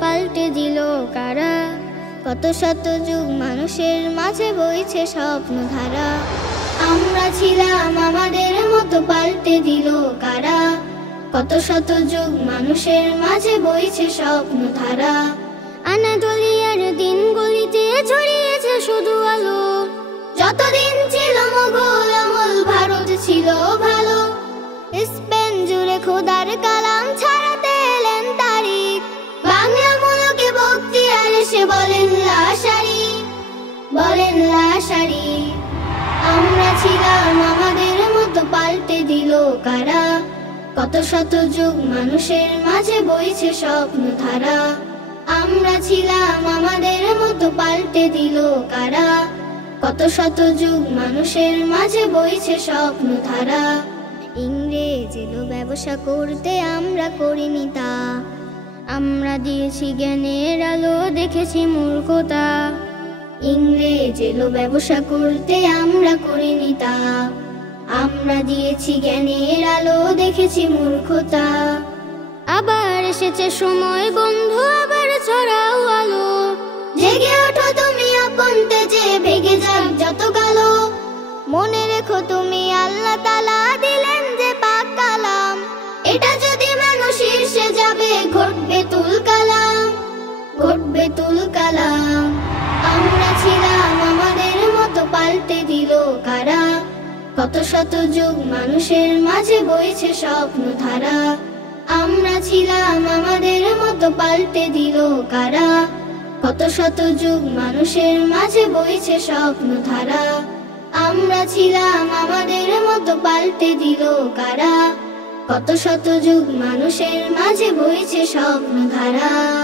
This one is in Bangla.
পাল্টে দিল কারা। কত শত যুগ মানুষের মাঝে বইছে স্বপ্নধারা। আমরা ছিলাম আমাদের মতো পাল্টে দিল কারা। কত শত যুগ মানুষের মাঝে বইছে স্বপ্নধারা। আনাতোলিয়ার দিনগুলিতে ছড়িয়েছে শুধু আলো। যতদিন ছিল মোগল আমল ভারত ছিল ভালো। স্পেন জুড়ে খোদার কালাম ছাড়াতে এলেন তারিখ। বাংলা মুলুকে বখতিয়ার এসে বলেন লাশারি, বলেন লাশারি। আমরা ছিলাম আমাদের মতো পাল্টে দিল কারা। কত শত যুগ মানুষের মাঝে বইছে স্বপ্নধারা। আমরা ছিলাম আমাদের মতো পাল্টে দিল কারা। কত শত যুগ মানুষের মাঝে বইছে স্বপ্নধারা। ইংরেজ এলো ব্যবসা করতে, আমরা করিনি তা। আমরা দিয়েছি জ্ঞানের আলো, দেখেছি মূর্খতা। ইংরেজ এলো ব্যবসা করতে, আমরা করিনি তা। আমরা দিয়েছি জ্ঞানের আলো, দেখেছি মূর্খতা। আবার এসেছে সময় বন্ধু, আবার ছড়াও আলো। জেগে ওঠো তুমি আপন তেজে, ভেগে যাক যত কালো। মনে রেখো তুমি আল্লাহ তাআলা দিলেন যে পাক কালাম। এটা যদি মানুষ শীর্ষে যাবে, ঘটবে তুল কালাম, ঘটবে তুল কালাম। আমরা ছিলাম আমাদের মতো পাল্টে দিল কারা। কত শত যুগ মানুষের মাঝে বইছে স্বপ্নধারা। আমরা ছিলাম আমাদের মতো পাল্টে দিল কারা। কত শত যুগ মানুষের মাঝে বইছে স্বপ্নধারা। আমরা ছিলাম আমাদের মতো পাল্টে দিল কারা। কত শত যুগ মানুষের মাঝে বইছে স্বপ্নধারা।